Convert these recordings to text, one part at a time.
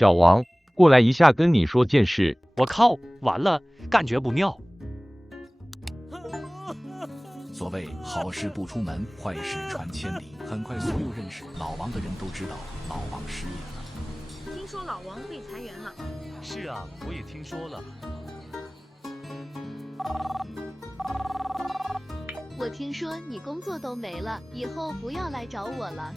小王，过来一下，跟你说件事。我靠，完了，感觉不妙。所谓好事不出门，坏事传千里。很快，所有认识老王的人都知道老王失业了。听说老王被裁员了。是啊，我也听说了。我听说你工作都没了，以后不要来找我了。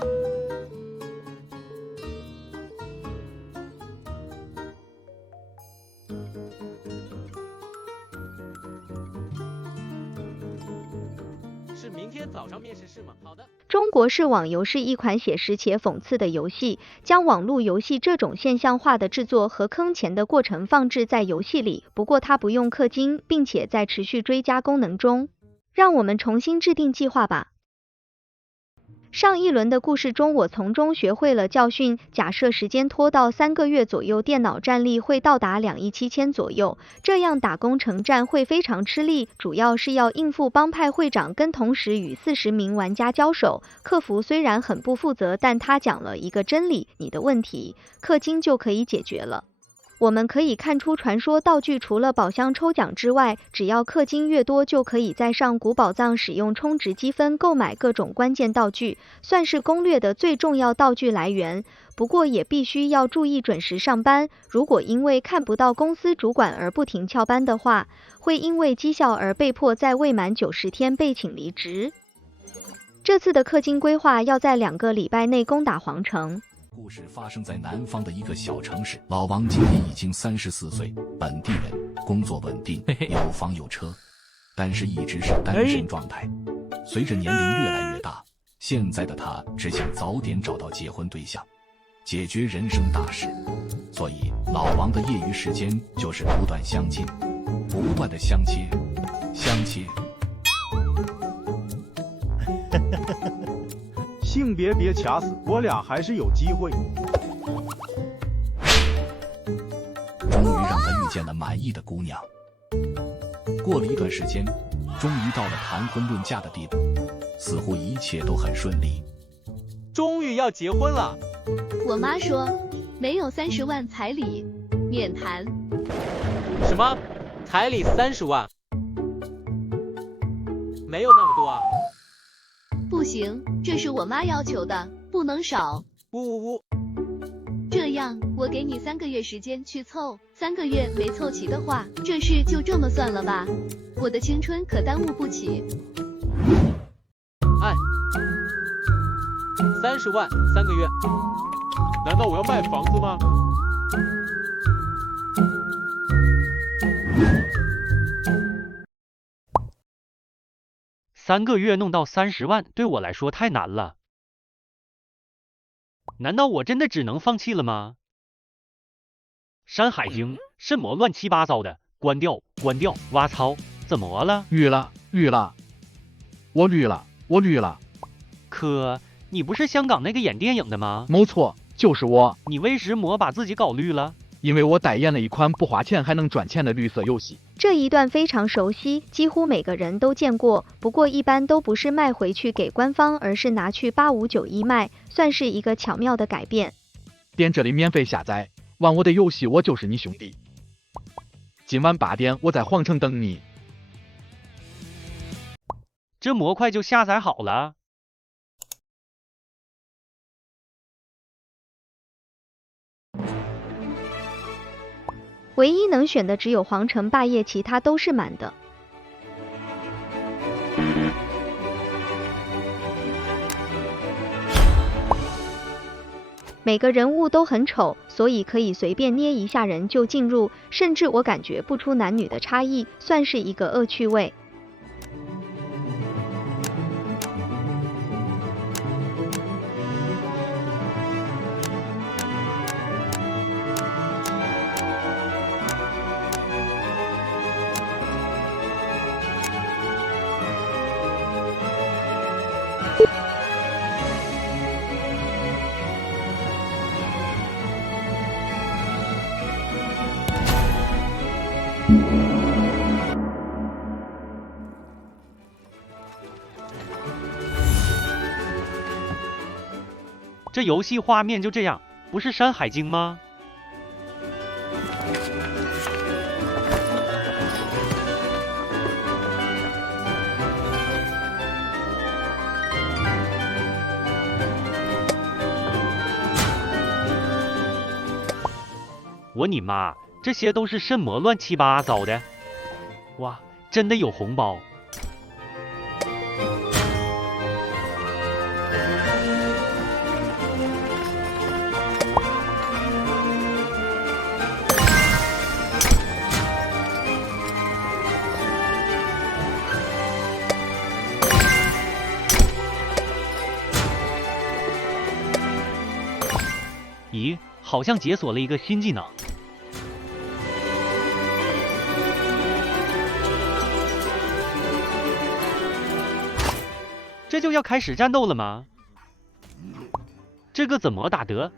是明天早上面试是吗？好的。中国式网游是一款写实且讽刺的游戏，将网络游戏这种现象化的制作和坑钱的过程放置在游戏里，不过它不用氪金，并且在持续追加功能中。让我们重新制定计划吧。上一轮的故事中，我从中学会了教训。假设时间拖到3个月左右，电脑战力会到达2亿7千左右，这样打工城战会非常吃力，主要是要应付帮派会长跟同时与40名玩家交手。客服虽然很不负责，但他讲了一个真理，你的问题，氪金就可以解决了。我们可以看出，传说道具除了宝箱抽奖之外，只要氪金越多，就可以在上古宝藏使用充值积分购买各种关键道具，算是攻略的最重要道具来源。不过也必须要注意准时上班，如果因为看不到公司主管而不停翘班的话，会因为绩效而被迫在未满90天被请离职。这次的氪金规划要在2个礼拜内攻打皇城。故事发生在南方的一个小城市，老王今年已经34岁，本地人，工作稳定，有房有车，但是一直是单身状态。随着年龄越来越大，现在的他只想早点找到结婚对象，解决人生大事。所以老王的业余时间就是不断相亲，不断的相切。性别别卡死，我俩还是有机会。终于让他遇见了满意的姑娘。过了一段时间，终于到了谈婚论嫁的地步，似乎一切都很顺利。终于要结婚了。我妈说，没有30万彩礼，免谈。什么？彩礼30万？没有那么多啊。不行，这是我妈要求的，不能少。这样，我给你3个月时间去凑，3个月没凑齐的话，这事就这么算了吧。我的青春可耽误不起。哎，30万3个月，难道我要卖房子吗？3个月弄到30万，对我来说太难了。难道我真的只能放弃了吗？山海经什么乱七八糟的，关掉！哇操，怎么了？绿了，我绿了。可你不是香港那个演电影的吗？没错，就是我。你为什么把自己搞绿了？因为我代言了一款不花钱还能赚钱的绿色游戏。这一段非常熟悉，几乎每个人都见过，不过一般都不是卖回去给官方，而是拿去8591卖，算是一个巧妙的改变。点这里免费下载，玩我的游戏，我就是你兄弟。今晚8点，我在皇城等你。这么快就下载好了？唯一能选的只有皇城霸业，其他都是满的。每个人物都很丑，所以可以随便捏一下人就进入，甚至我感觉不出男女的差异，算是一个恶趣味。这游戏画面就这样，不是《山海经》吗？我你妈，这些都是什么乱七八糟的？哇，真的有红包！咦，好像解锁了一个新技能。这就要开始战斗了吗？这个怎么打得？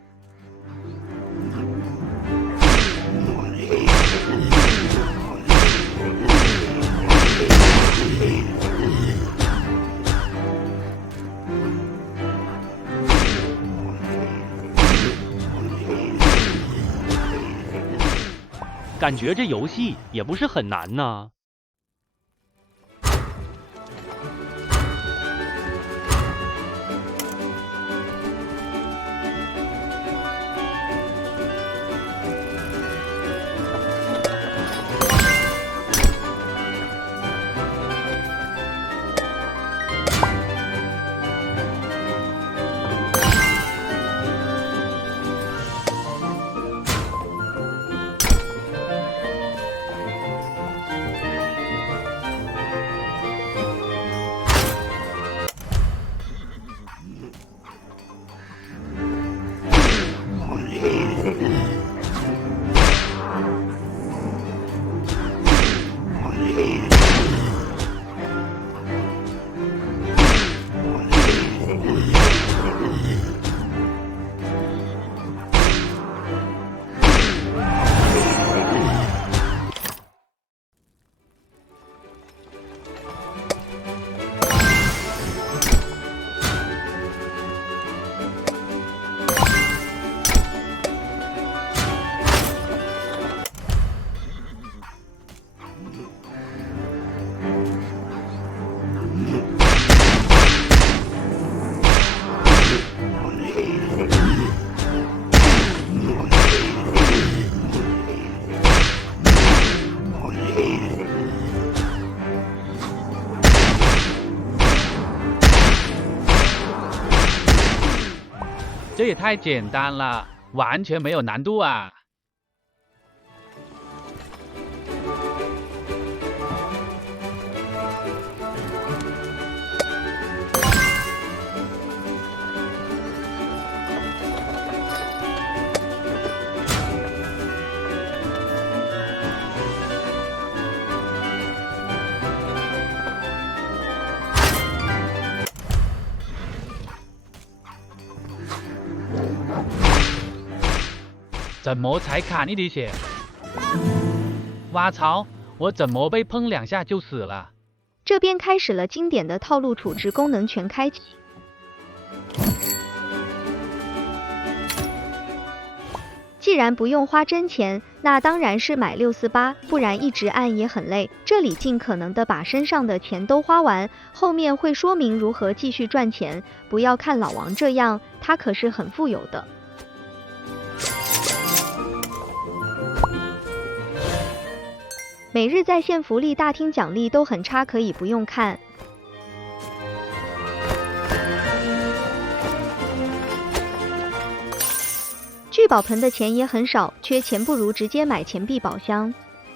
感觉这游戏也不是很难呢。这也太简单了，完全没有难度啊！怎么才砍一滴血？哇操！我怎么被碰2下就死了？这边开始了经典的套路处置功能全开启。既然不用花真钱，那当然是买648，不然一直按也很累。这里尽可能的把身上的钱都花完，后面会说明如何继续赚钱。不要看老王这样，他可是很富有的。每日在线福利大厅奖励都很差，可以不用看。聚宝盆的钱也很少，缺钱不如直接买钱币宝箱。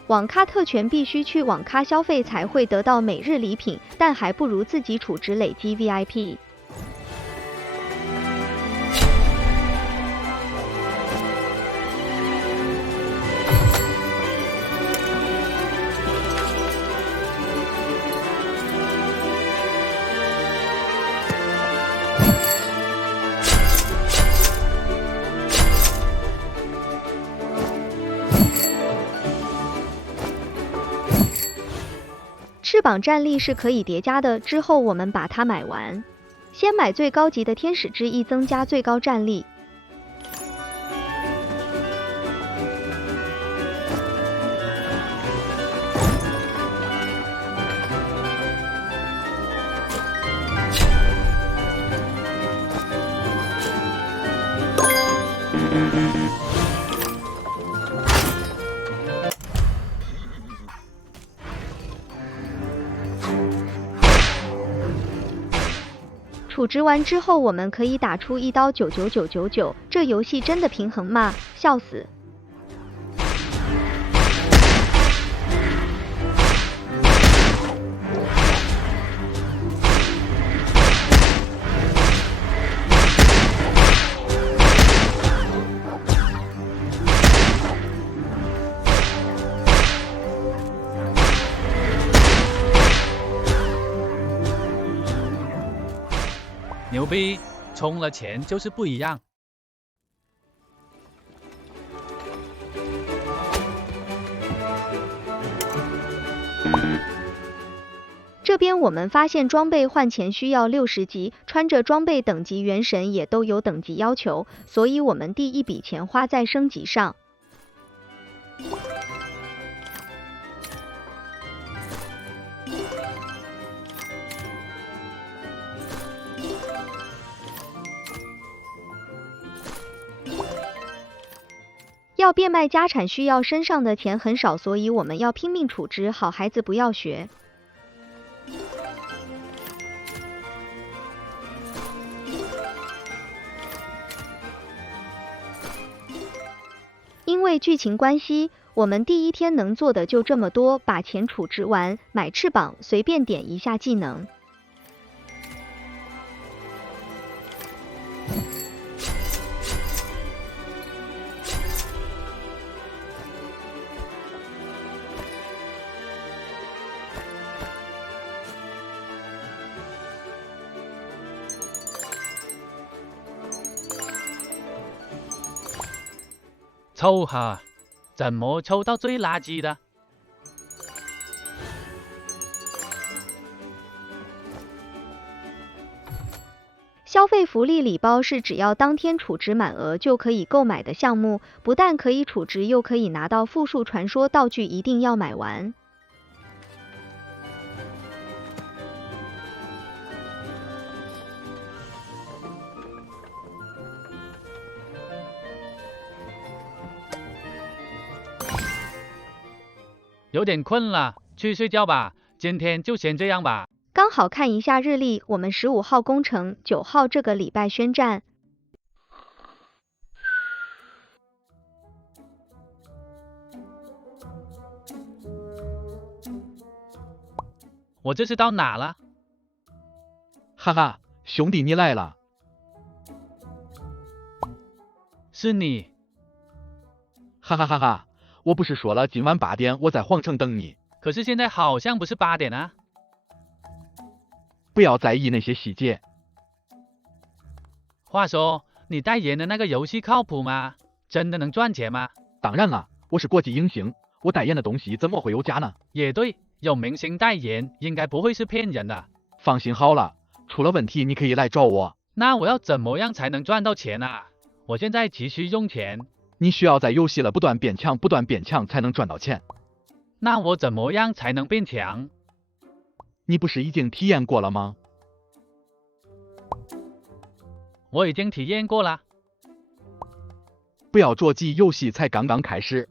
网咖特权必须去网咖消费才会得到每日礼品，但还不如自己储值累积 VIP。翅膀战力是可以叠加的，之后我们把它买完。先买最高级的天使之翼，增加最高战力。储值完之后，我们可以打出1刀99999，这游戏真的平衡吗？笑死！牛逼，充了钱就是不一样。这边我们发现装备换钱需要60级，穿着装备等级原神也都有等级要求，所以我们第一笔钱花在升级上。要变卖家产需要身上的钱很少，所以我们要拼命储值，好孩子不要学。因为剧情关系，我们第一天能做的就这么多，把钱储值完，买翅膀，随便点一下技能。抽哈，怎么抽到最垃圾的？消费福利礼包是只要当天储值满额就可以购买的项目，不但可以储值，又可以拿到复数传说道具，一定要买完。有点困了，去睡觉吧。今天就先这样吧。刚好看一下日历，我们15号攻城，9号这个礼拜宣战。我这是到哪了？哈哈，兄弟你来了。是你。哈哈哈哈，我不是说了今晚8点我在皇城等你。可是现在好像不是8点啊。不要在意那些细节。话说，你代言的那个游戏靠谱吗？真的能赚钱吗？当然了，我是国际影星，我代言的东西怎么会有假呢？也对，有明星代言，应该不会是骗人的。放心好了，出了问题你可以来找我。那我要怎么样才能赚到钱啊？我现在急需用钱。你需要在游戏了不断变强才能赚到钱。那我怎么样才能变强？你不是已经体验过了吗？我已经体验过了。不要着急，游戏才刚刚开始。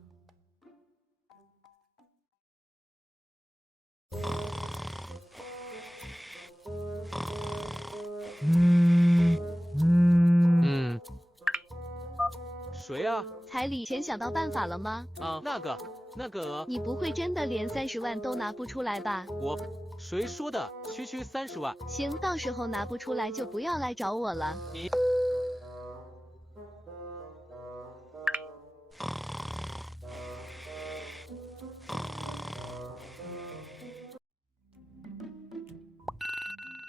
谁啊？彩礼钱想到办法了吗？啊，那个。你不会真的连30万都拿不出来吧？谁说的？区30万。行，到时候拿不出来就不要来找我了。你。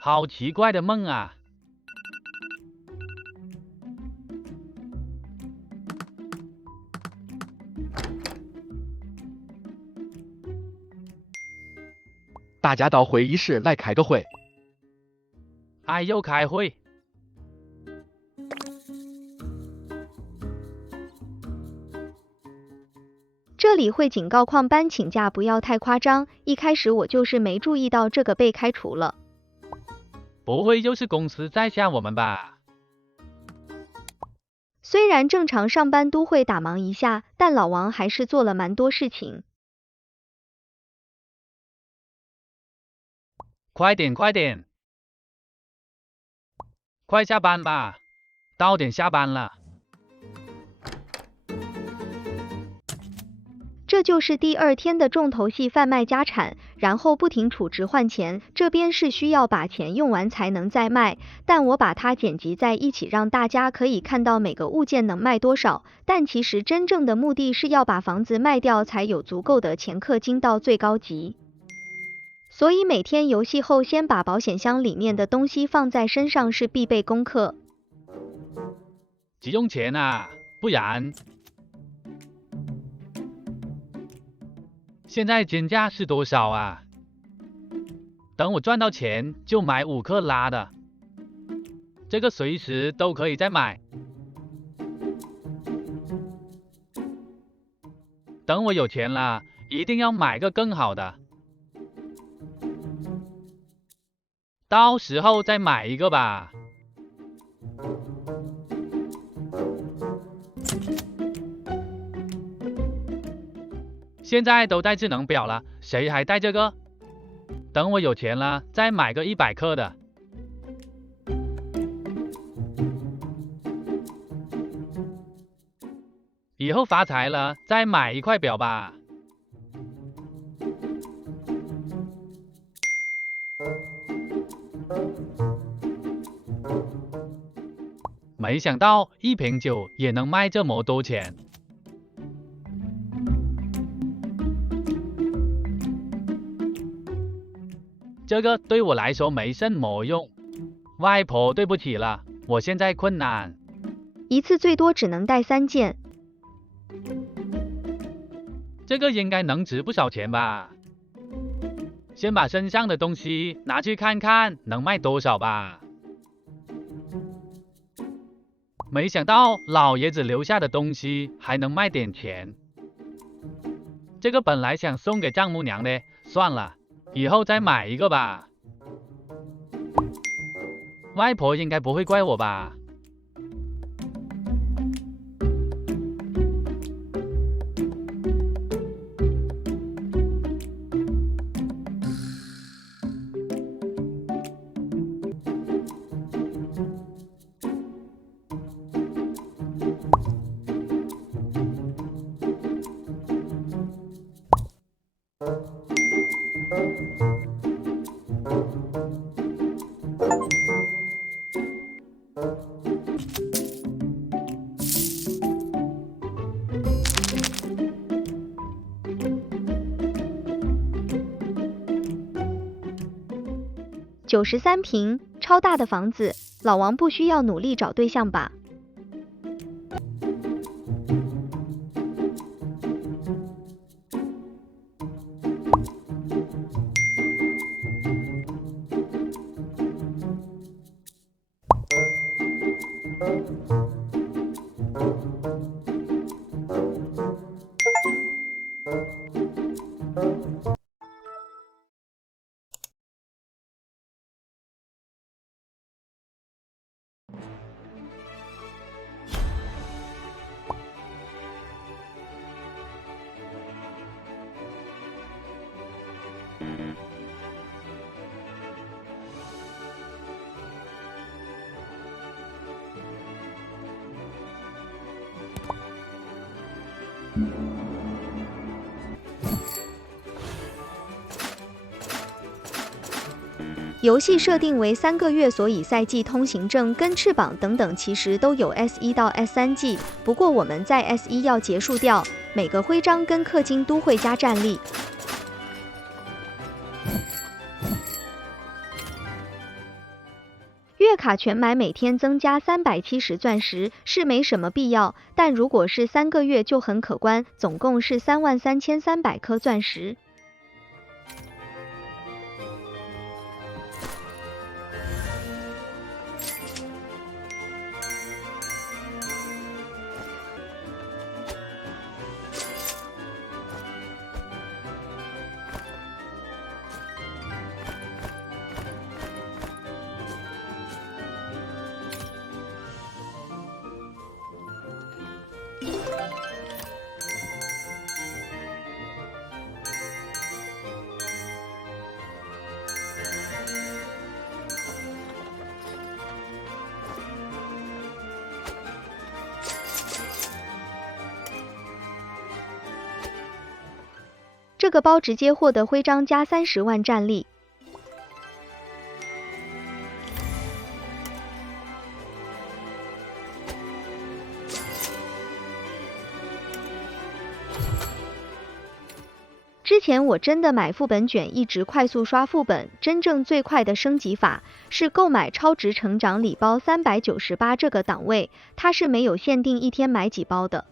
好奇怪的梦啊！大家到会议室来开个会。哎，又开会。这里会警告旷班请假不要太夸张，一开始我就是没注意到这个被开除了。不会又是公司在吓我们吧？虽然正常上班都会打忙一下，但老王还是做了蛮多事情。快点！快下班吧，到点下班了。这就是第二天的重头戏，贩卖家产，然后不停储值换钱。这边是需要把钱用完才能再卖，但我把它剪辑在一起，让大家可以看到每个物件能卖多少。但其实真正的目的是要把房子卖掉，才有足够的钱氪金到最高级。所以每天游戏后，先把保险箱里面的东西放在身上是必备功课。急用钱啊，不然。现在金价是多少啊？等我赚到钱就买5克拉的，这个随时都可以再买。等我有钱了，一定要买个更好的，到时候再买一个吧。现在都带智能表了，谁还带这个？等我有钱了，再买个100克的。以后发财了，再买一块表吧。没想到1瓶酒也能卖这么多钱。这个对我来说没什么用，外婆对不起了，我现在困难，一次最多只能带3件。这个应该能值不少钱吧？先把身上的东西拿去看看能卖多少吧。没想到老爷子留下的东西还能卖点钱。这个本来想送给丈母娘的，算了，以后再买一个吧。外婆应该不会怪我吧？93平，超大的房子，老王不需要努力找对象吧？游戏设定为3个月，所以赛季、通行证跟翅膀等等其实都有 S1 到 S3 季，不过我们在 S1 要结束掉，每个徽章跟氪金都会加战力。月卡全买每天增加370钻石是没什么必要，但如果是3个月就很可观，总共是33300颗钻石。这个包直接获得徽章加30万战力。之前我真的买副本卷，一直快速刷副本，真正最快的升级法是购买超值成长礼包398这个档位，它是没有限定一天买几包的。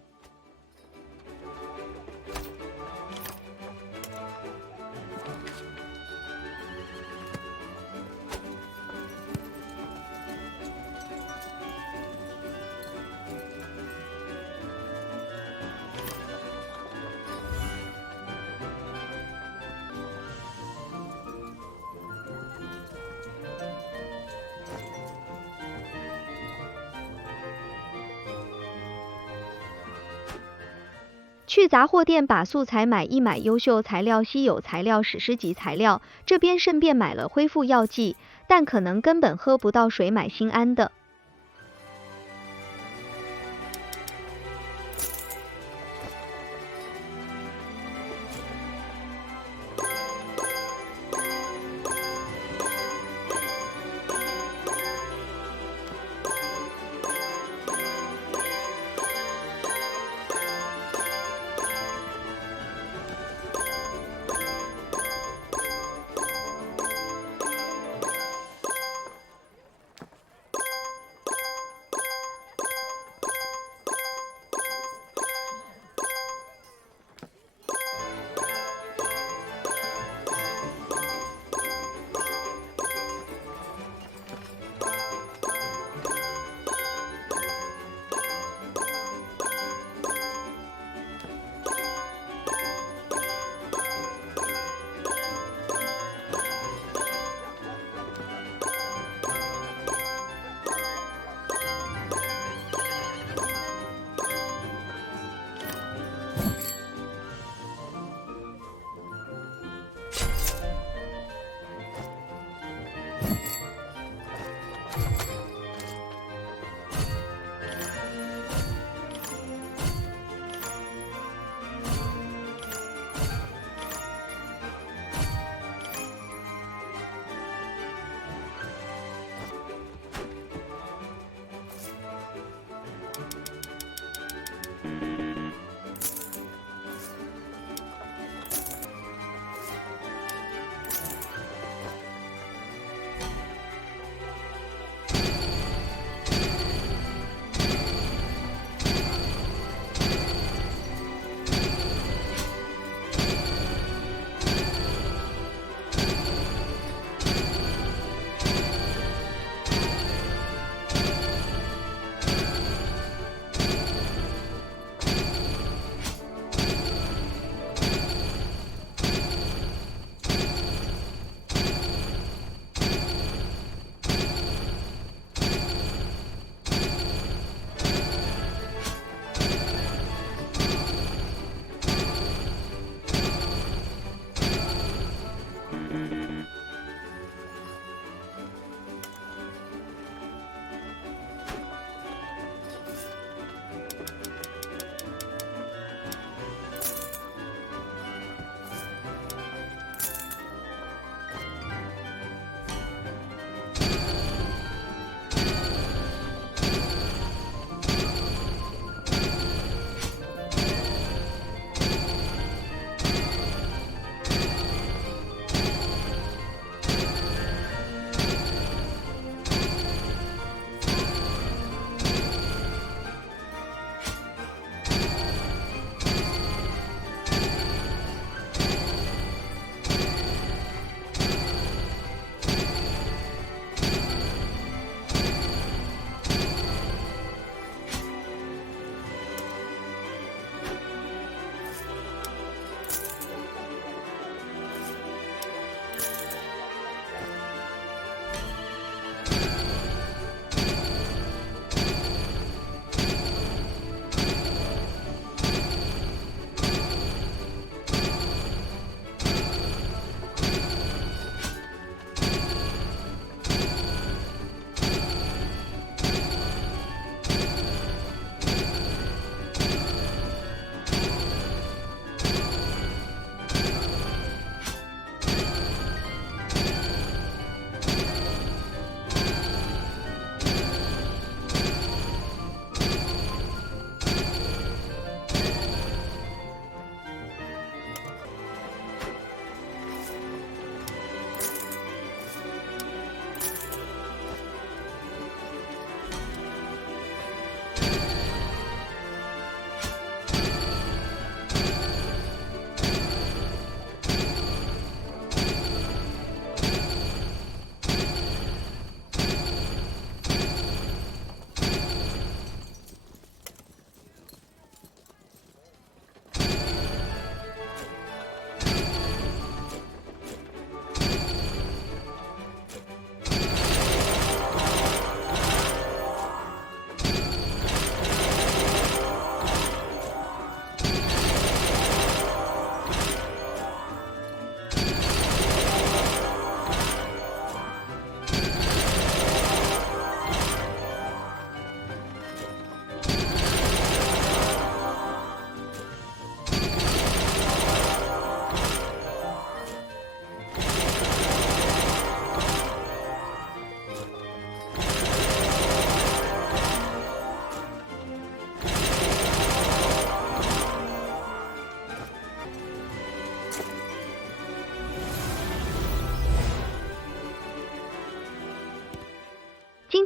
去杂货店把素材买一买，优秀材料、稀有材料、史诗级材料，这边顺便买了恢复药剂，但可能根本喝不到水，买心安的。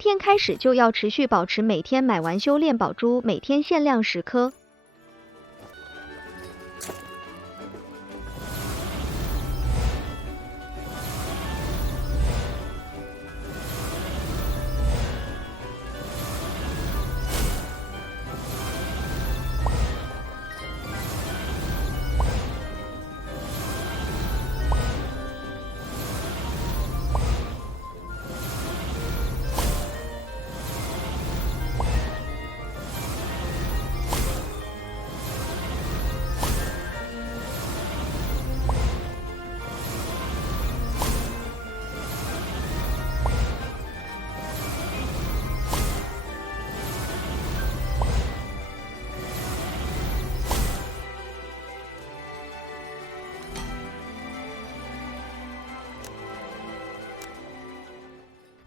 天开始就要持续保持每天买完修炼宝珠，每天限量10颗。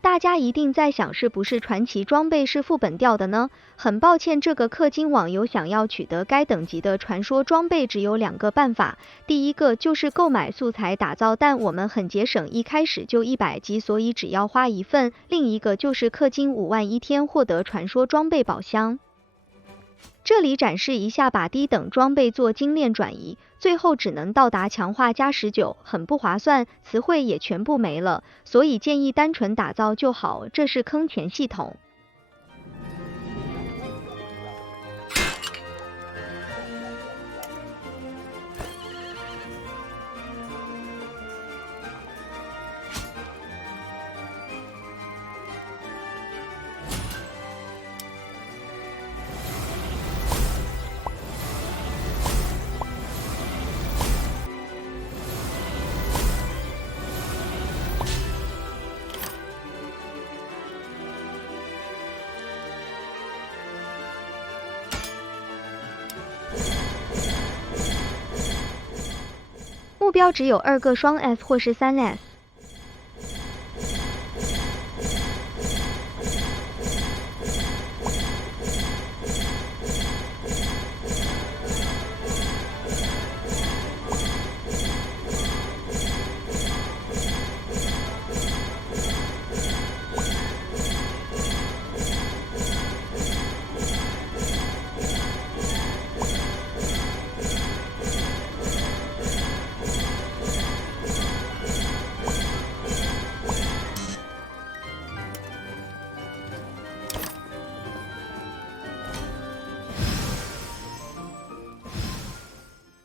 大家一定在想，是不是传奇装备是副本掉的呢？很抱歉，这个氪金网游想要取得该等级的传说装备，只有2个办法。第一个就是购买素材打造，但我们很节省，一开始就100级，所以只要花1份。另一个就是氪金5万1天获得传说装备宝箱。这里展示一下，把低等装备做精炼转移，最后只能到达强化加19，很不划算，词汇也全部没了，所以建议单纯打造就好，这是坑钱系统。目标只有2个双 S 或是3 S。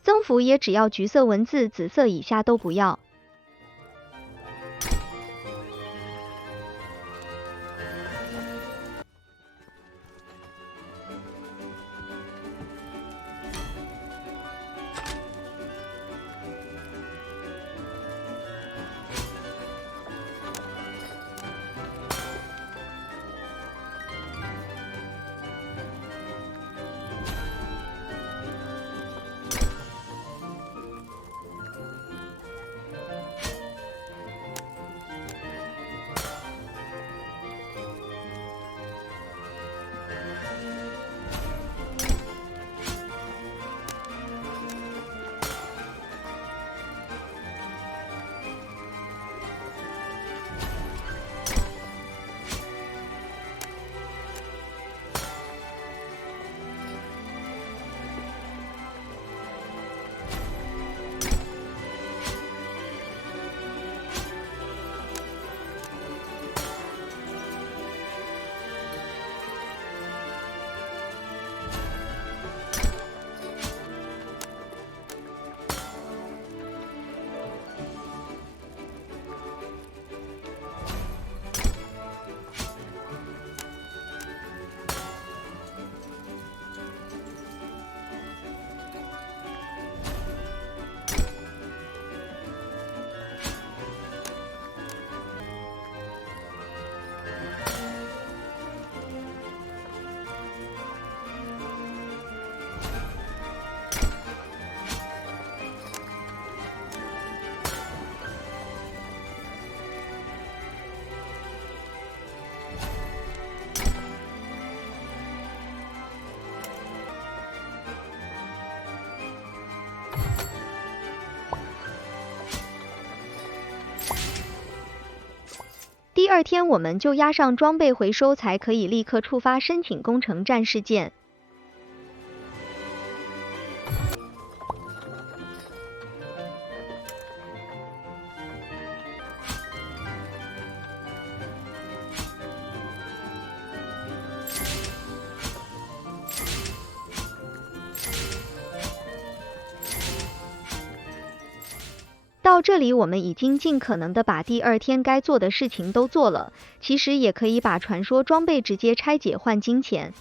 增幅也只要橘色文字，紫色以下都不要。二天我们就押上装备回收，才可以立刻触发申请工程战事件。到这里，我们已经尽可能的把第二天该做的事情都做了，其实也可以把传说装备直接拆解换金钱。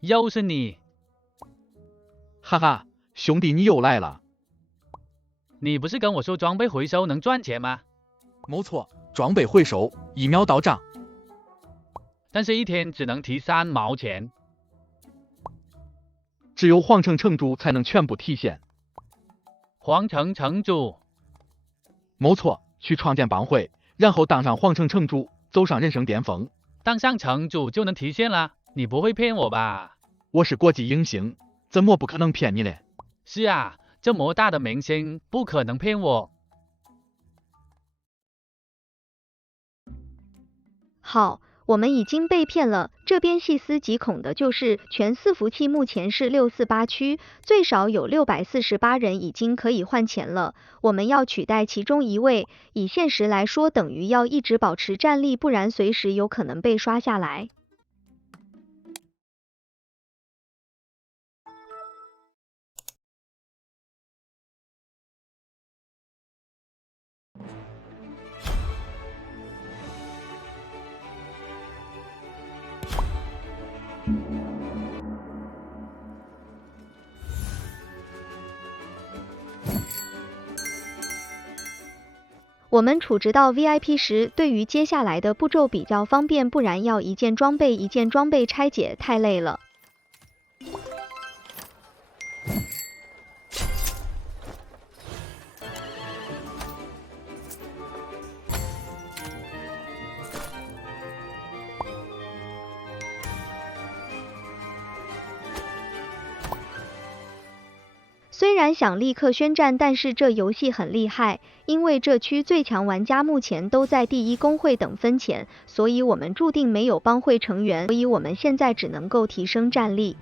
又是你，哈哈，兄弟你又来了。你不是跟我说装备回收能赚钱吗？没错，装备回收1秒到账，但是一天只能提3毛钱。只有皇城城主才能全部提现。皇城城主？没错，去创建帮会，然后当上皇城城主，走上人生巅峰。当上城主就能提现了？你不会骗我吧？我是国际影星，怎么不可能骗你嘞？是啊，这么大的明星，不可能骗我。好，我们已经被骗了。这边细思极恐的就是全伺服器目前是648区，最少有648人已经可以换钱了。我们要取代其中一位，以现实来说，等于要一直保持战力，不然随时有可能被刷下来。我们处置到 VIP 时，对于接下来的步骤比较方便，不然要一件装备一件装备拆解太累了。虽然想立刻宣战，但是这游戏很厉害，因为这区最强玩家目前都在第1公会等分钱，所以我们注定没有帮会成员，所以我们现在只能够提升战力。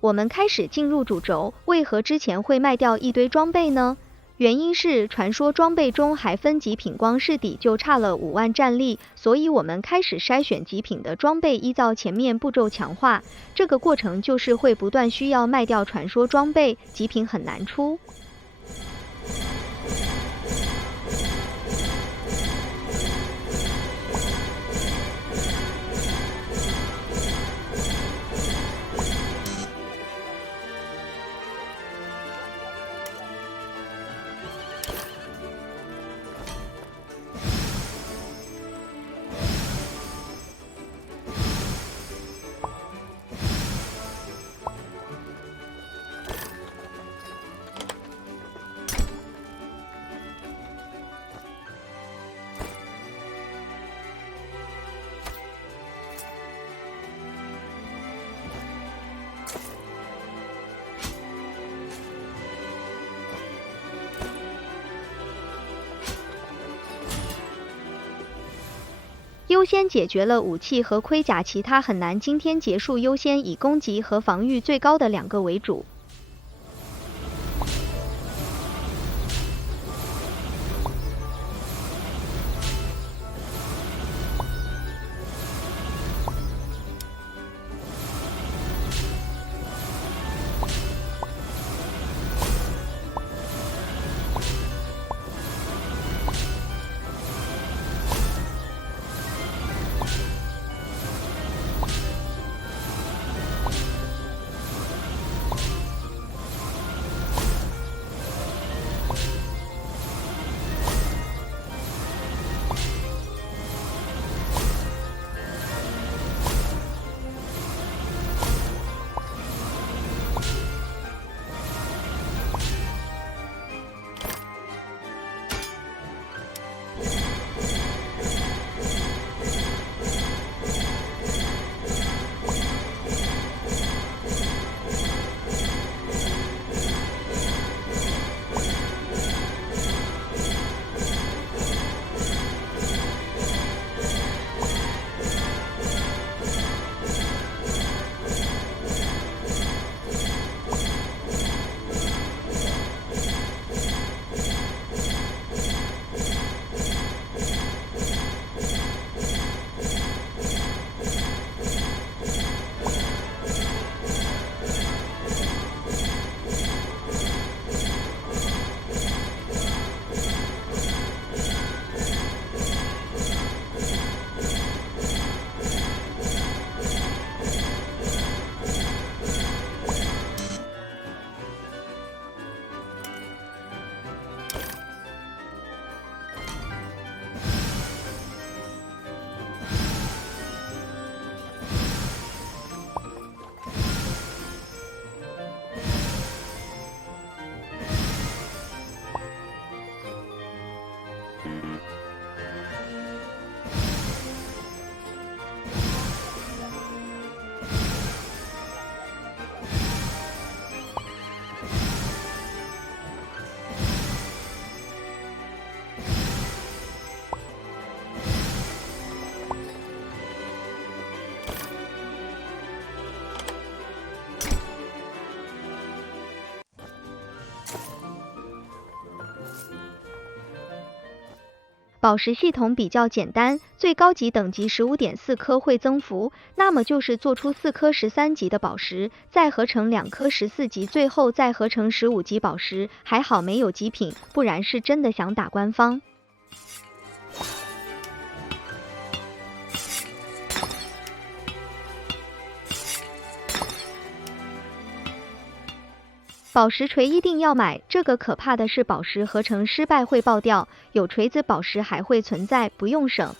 我们开始进入主轴，为何之前会卖掉一堆装备呢？原因是传说装备中还分极品，光是底就差了5万战力，所以我们开始筛选极品的装备，依照前面步骤强化。这个过程就是会不断需要卖掉传说装备，极品很难出。优先解决了武器和盔甲，其他很难。今天结束，优先以攻击和防御最高的2个为主。宝石系统比较简单，最高级等级15.4颗会增幅，那么就是做出4颗13级的宝石，再合成2颗14级，最后再合成15级宝石。还好没有极品，不然是真的想打官方。宝石锤一定要买，这个可怕的是宝石合成失败会爆掉，有锤子宝石还会存在，不用省。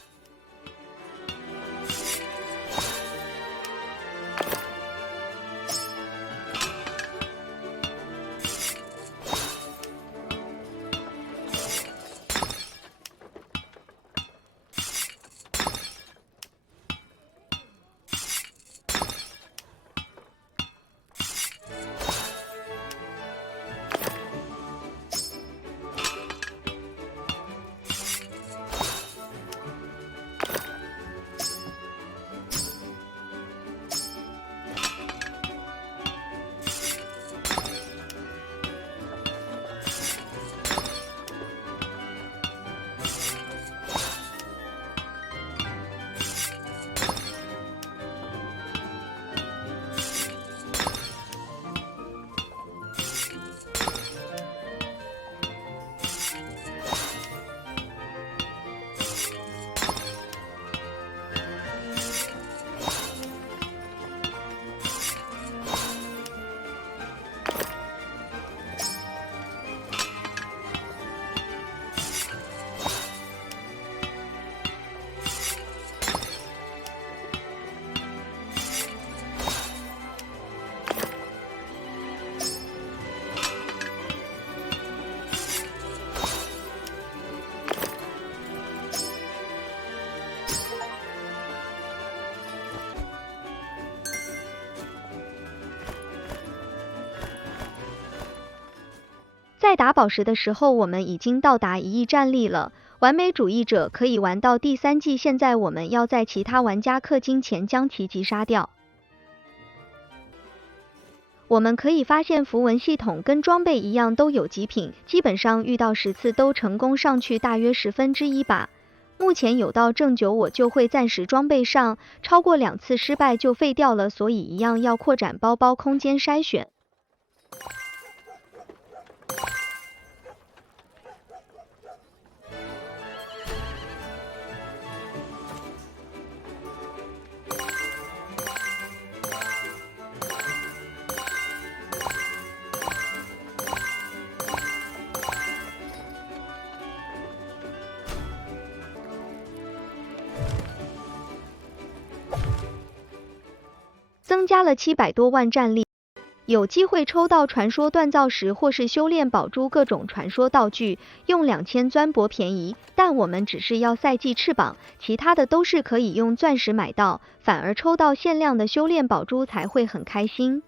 在打宝石的时候，我们已经到达1亿战力了。完美主义者可以玩到第3季，现在我们要在其他玩家氪金前将其击杀掉。我们可以发现符文系统跟装备一样都有极品，基本上遇到10次都成功上去大约1/10吧。目前有到正9我就会暂时装备上，超过2次失败就废掉了，所以一样要扩展包包空间筛选。增加了700多万战力，有机会抽到传说锻造石或是修炼宝珠，各种传说道具，用2000钻博便宜，但我们只是要赛季翅膀，其他的都是可以用钻石买到，反而抽到限量的修炼宝珠才会很开心。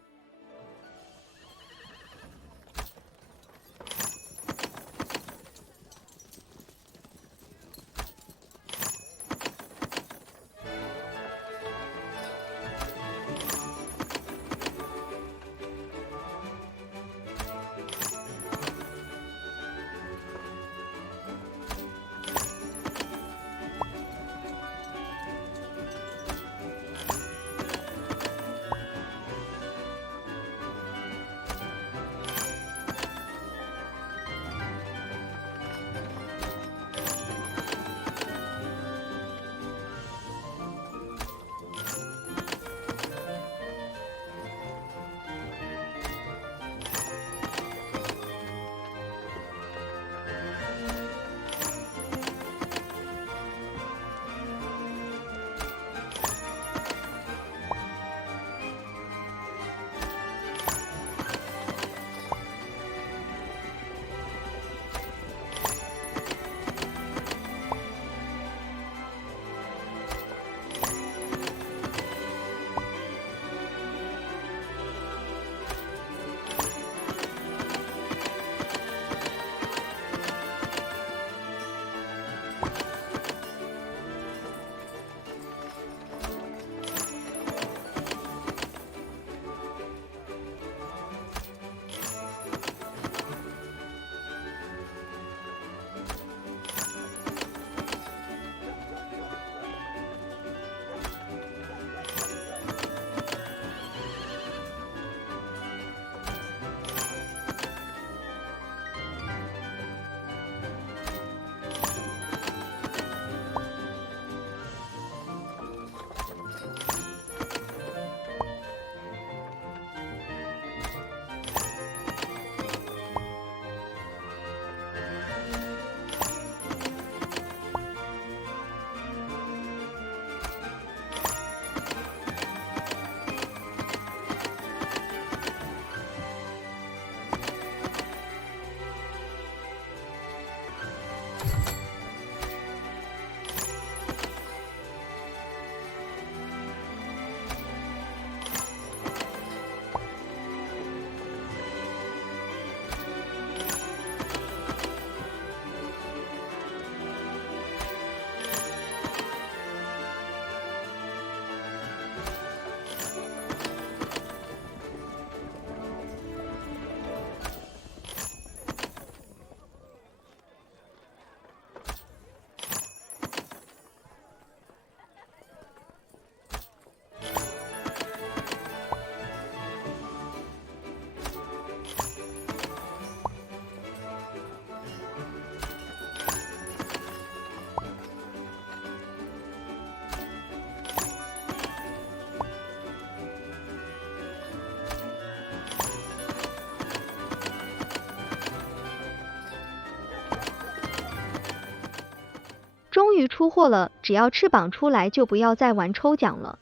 终于出货了，只要翅膀出来就不要再玩抽奖了。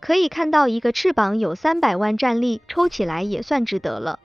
可以看到一个翅膀有300万战力，抽起来也算值得了。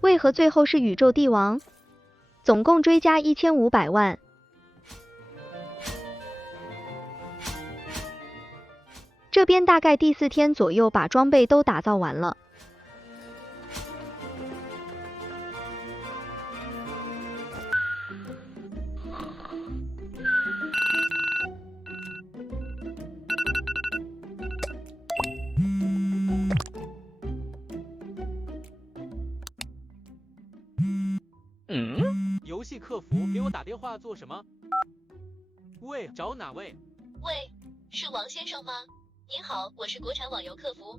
为何最后是宇宙帝王？总共追加1500万。这边大概第4天左右把装备都打造完了。游戏客服给我打电话做什么？喂，找哪位？喂，是王先生吗？您好，我是国产网游客服。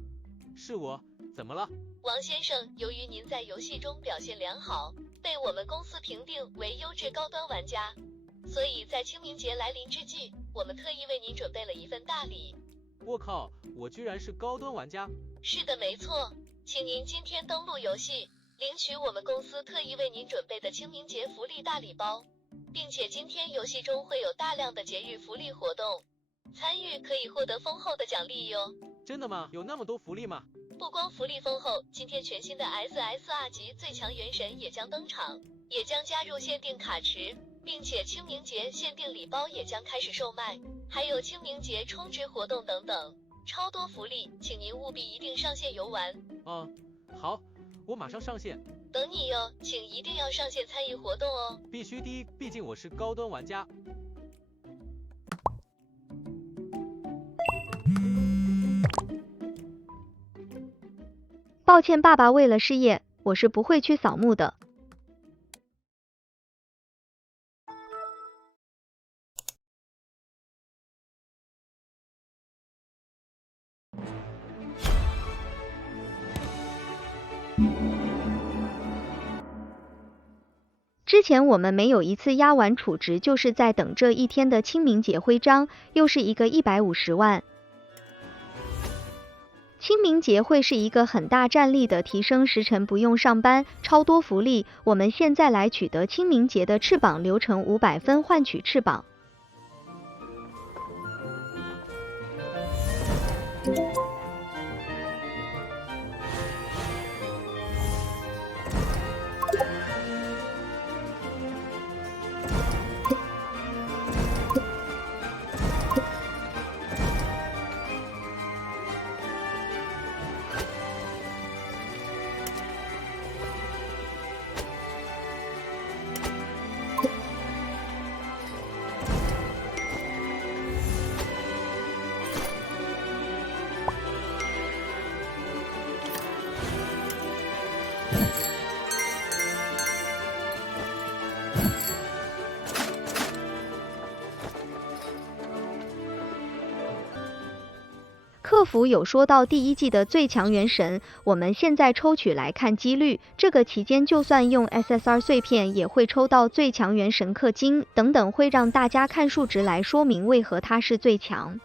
是我，怎么了？王先生，由于您在游戏中表现良好，被我们公司评定为优质高端玩家，所以在清明节来临之际，我们特意为您准备了一份大礼。我靠，我居然是高端玩家？是的，没错，请您今天登录游戏，领取我们公司特意为您准备的清明节福利大礼包，并且今天游戏中会有大量的节日福利活动，参与可以获得丰厚的奖励哟。真的吗？有那么多福利吗？不光福利丰厚，今天全新的 SSR 级最强元神也将登场，也将加入限定卡池，并且清明节限定礼包也将开始售卖，还有清明节充值活动等等，超多福利，请您务必一定上线游玩。好，我马上上线。等你哟，请一定要上线参与活动哦。必须的，毕竟我是高端玩家。抱歉爸爸，为了事业，我是不会去扫墓的。之前我们没有一次压完储值，就是在等这一天的清明节徽章，又是一个150万。清明节会是一个很大战力的提升时辰，不用上班，超多福利。我们现在来取得清明节的翅膀流程，500分换取翅膀。客服有说到第一季的最强元神，我们现在抽取来看几率，这个期间就算用 SSR 碎片也会抽到最强元神氪金，等等会让大家看数值来说明为何它是最强。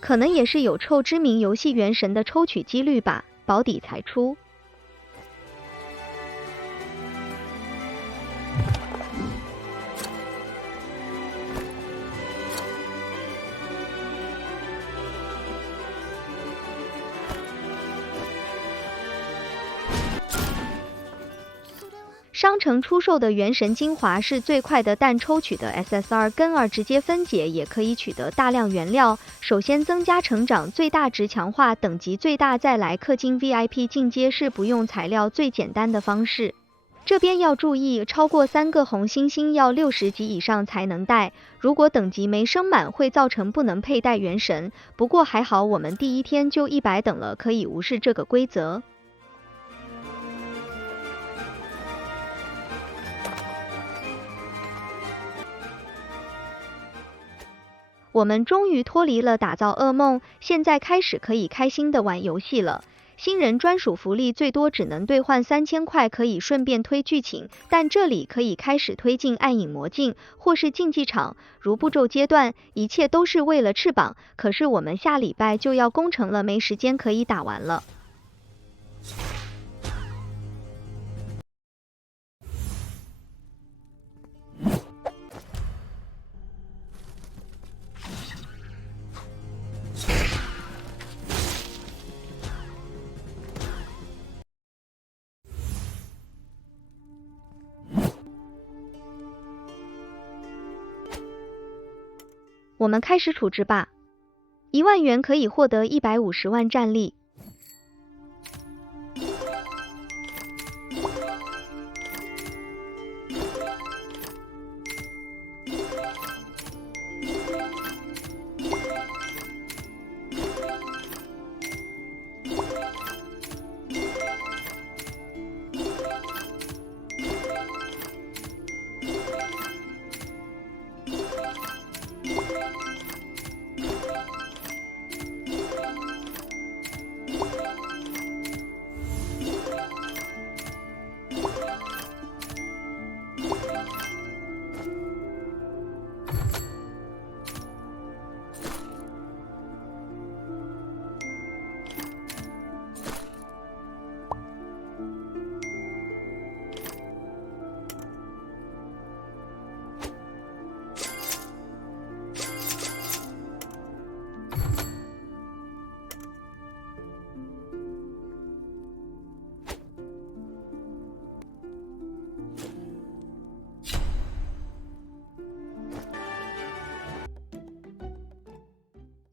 可能也是有臭知名游戏原神的抽取几率吧，保底才出。商城出售的元神精华是最快的，但抽取的 SSR 跟2直接分解也可以取得大量原料。首先增加成长最大值，强化等级最大，再来氪金 VIP 进阶是不用材料最简单的方式。这边要注意，超过3个红星星要60级以上才能带，如果等级没升满会造成不能佩戴元神。不过还好我们第一天就100等了，可以无视这个规则。我们终于脱离了打造噩梦，现在开始可以开心的玩游戏了。新人专属福利最多只能兑换3000块，可以顺便推剧情，但这里可以开始推进暗影魔镜或是竞技场，如步骤阶段，一切都是为了翅膀。可是我们下礼拜就要攻城了，没时间可以打完了。我们开始处置吧。1万元可以获得150万战力。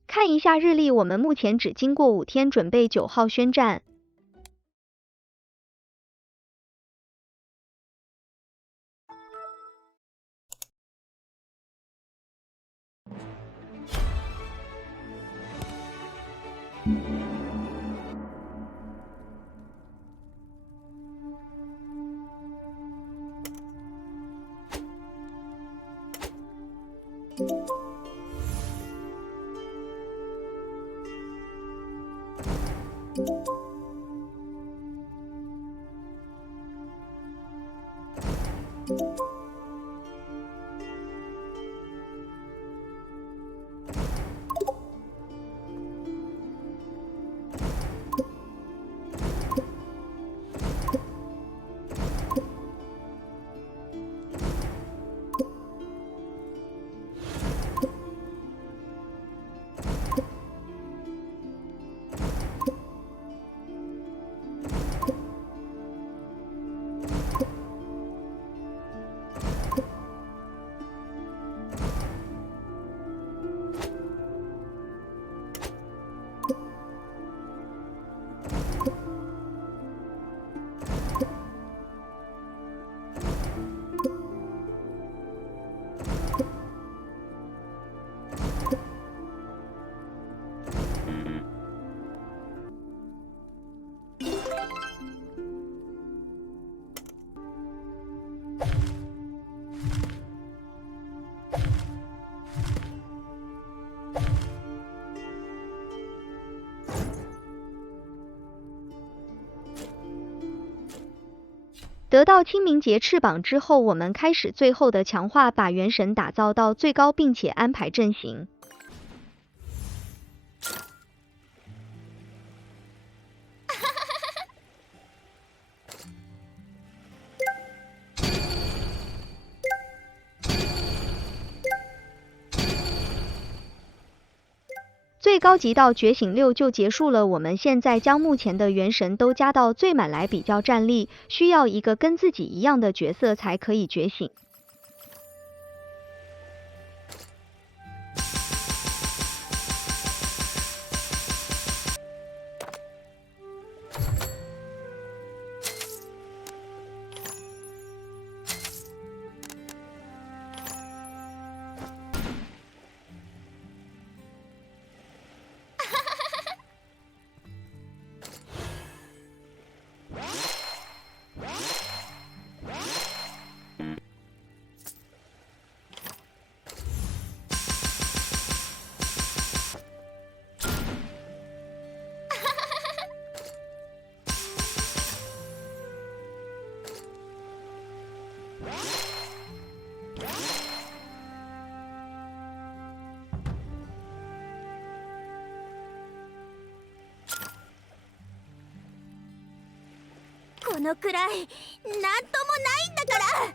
看一下日历，我们目前只经过5天，准备9号宣战。得到清明节翅膀之后，我们开始最后的强化，把元神打造到最高，并且安排阵型。最高级到觉醒6就结束了，我们现在将目前的元神都加到最满来比较战力，需要一个跟自己一样的角色才可以觉醒。このくらいなんともないんだから。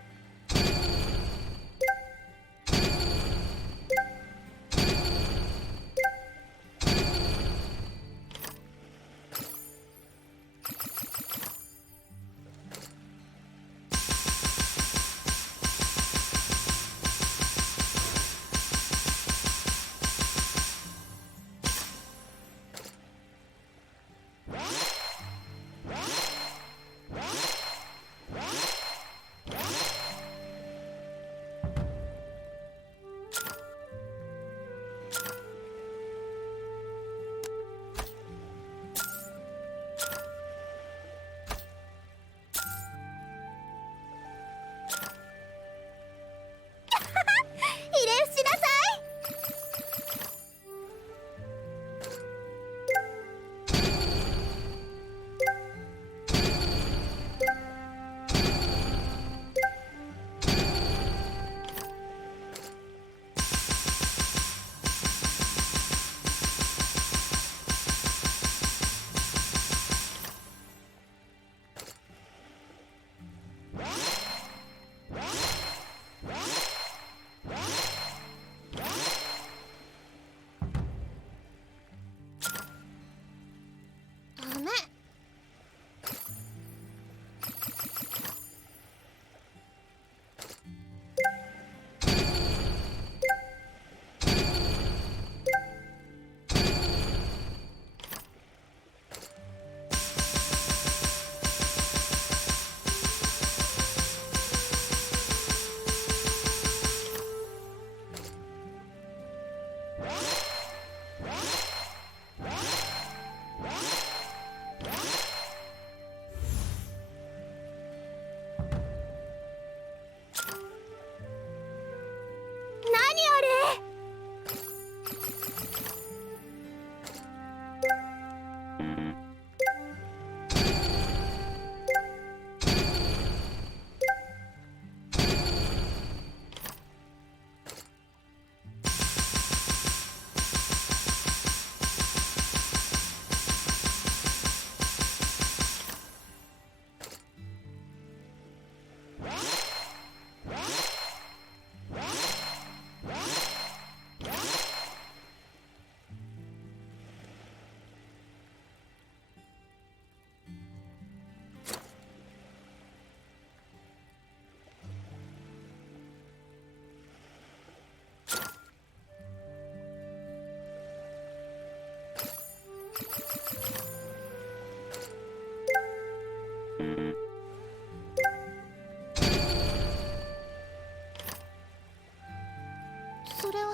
それは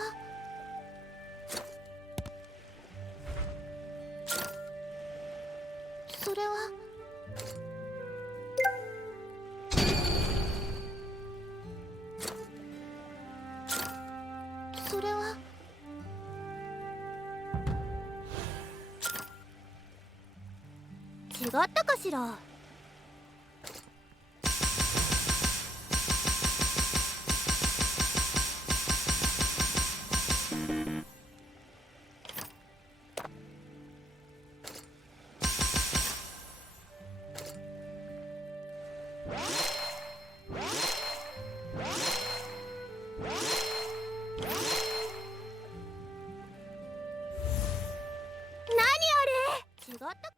それはそれは違ったかしら。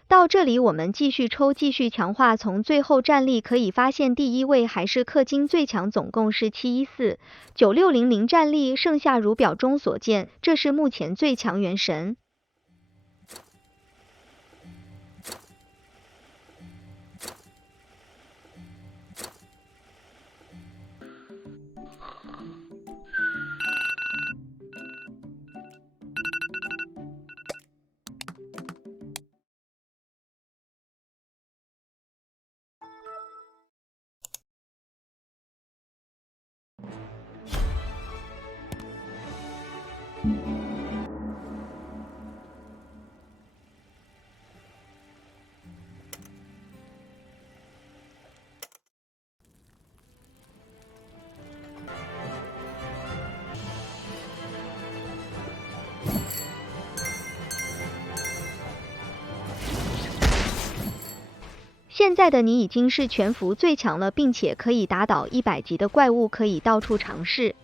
到这里我们继续抽，继续强化。从最后战力可以发现，第一位还是氪金最强，总共是714、9600战力，剩下如表中所见，这是目前最强元神。现在的你已经是全服最强了，并且可以打倒100级的怪物，可以到处尝试。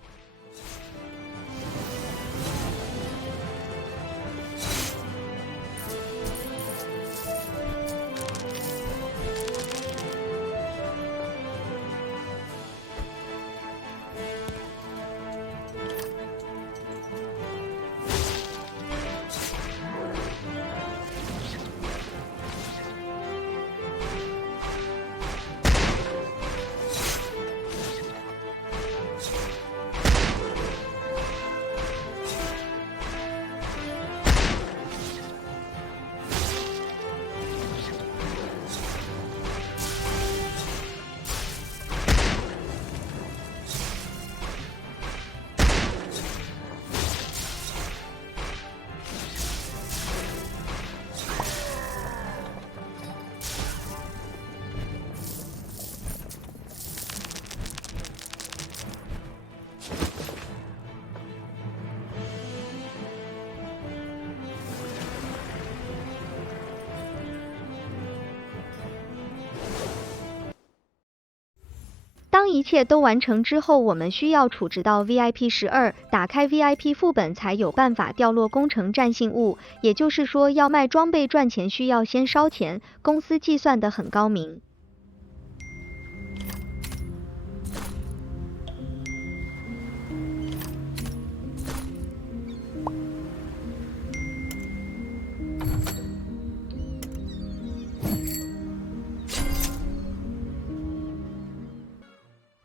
当一切都完成之后，我们需要储值到 VIP12， 打开 VIP 副本才有办法掉落工程战信物，也就是说要卖装备赚钱需要先烧钱，公司计算得很高明。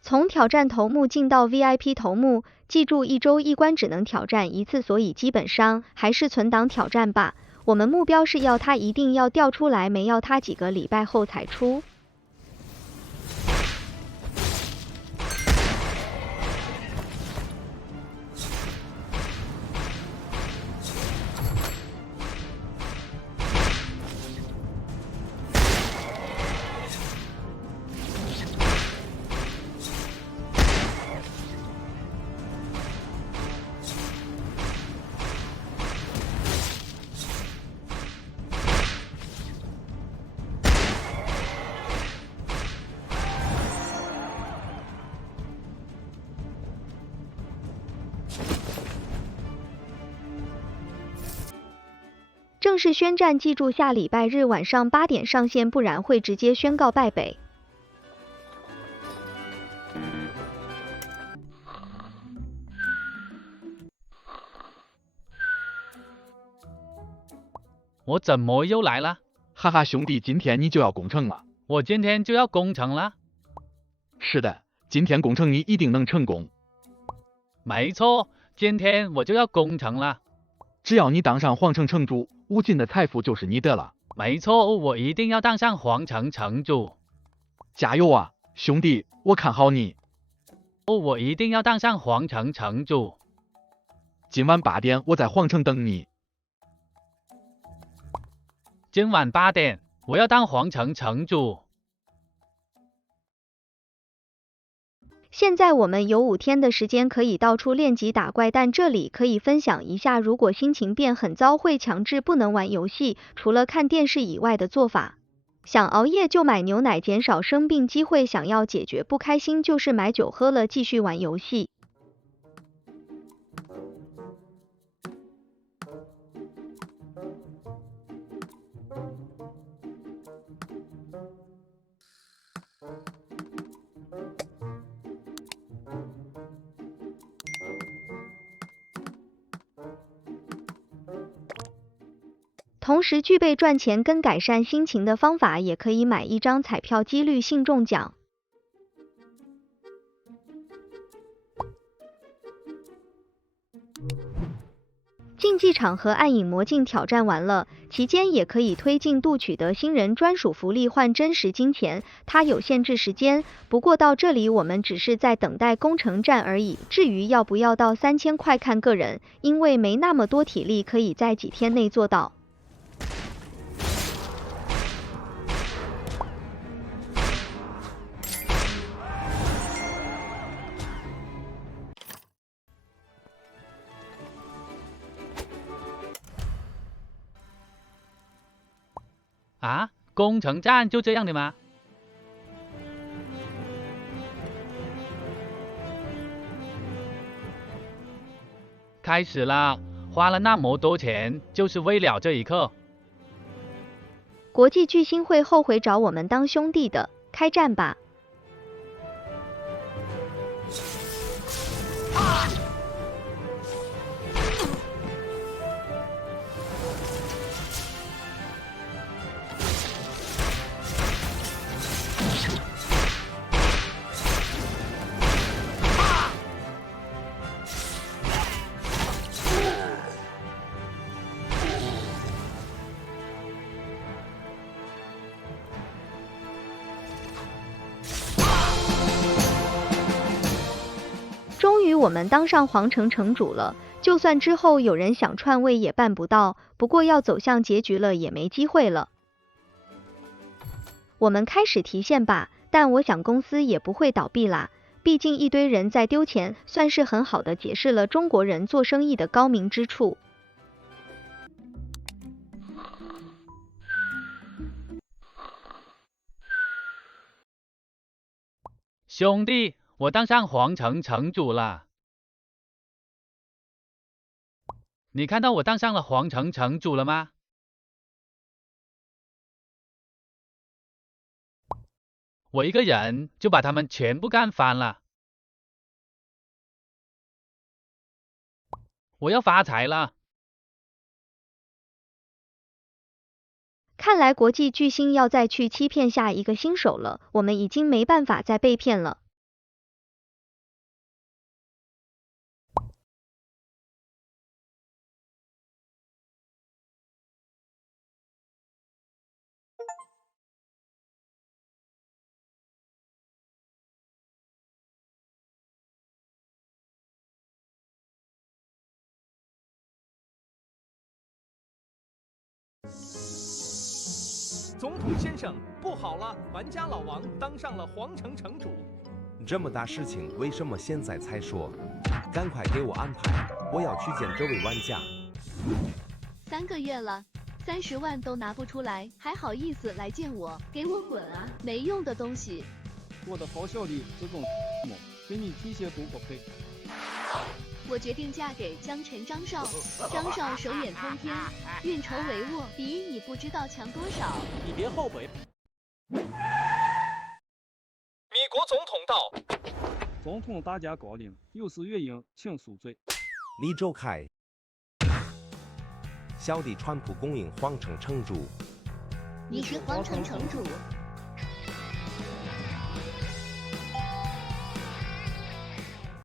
从挑战头目进到 VIP 头目，记住1周1关只能挑战1次，所以基本上还是存档挑战吧。我们目标是要它一定要掉出来，没要它几个礼拜后才出。正式宣战，记住下礼拜日晚上8点上线，不然会直接宣告败北。我怎么又来了？哈哈，兄弟，今天你就要攻城了。我今天就要攻城了。是的，今天攻城你一定能成功。没错，今天我就要攻城了。只要你当上皇城城主，无尽的财富就是你的了。没错，我一定要当上皇城城主。加油啊，兄弟，我看好你。我一定要当上皇城城主。今晚8点，我在皇城等你。今晚8点，我要当皇城城主。现在我们有5天的时间可以到处练级打怪，但这里可以分享一下，如果心情变很糟会强制不能玩游戏，除了看电视以外的做法。想熬夜就买牛奶，减少生病机会；想要解决不开心就是买酒喝了继续玩游戏。同时具备赚钱跟改善心情的方法，也可以买一张彩票，几率性中奖。竞技场和暗影魔镜挑战完了，期间也可以推进度取得新人专属福利换真实金钱，它有限制时间，不过到这里我们只是在等待攻城战而已，至于要不要到3000块看个人，因为没那么多体力可以在几天内做到。啊，攻城战就这样的吗？开始啦！花了那么多钱，就是为了这一刻。国际巨星会后悔找我们当兄弟的，开战吧！终于我们当上皇城城主了，就算之后有人想篡位也办不到，不过要走向结局了也没机会了。我们开始提现吧，但我想公司也不会倒闭啦，毕竟一堆人在丢钱，算是很好的解释了中国人做生意的高明之处。兄弟，我当上皇城城主了。你看到我当上了皇城城主了吗？我一个人就把他们全部干翻了。我要发财了。看来国际巨星要再去欺骗下一个新手了，我们已经没办法再被骗了。总统先生，不好了！玩家老王当上了皇城城主。这么大事情，为什么现在才说？赶快给我安排，我要去见这位玩家。3个月了，30万都拿不出来，还好意思来见我？给我滚啊！没用的东西！我的好小弟这种梦，给你提些毒不配。我决定嫁给江辰张少，张少手眼通天，运筹帷幄，比你不知道强多少。你别后悔。米国总统到。总统大驾高临，有失月英，请恕罪。你走开。小弟川普供应皇城城主。你是皇城城主。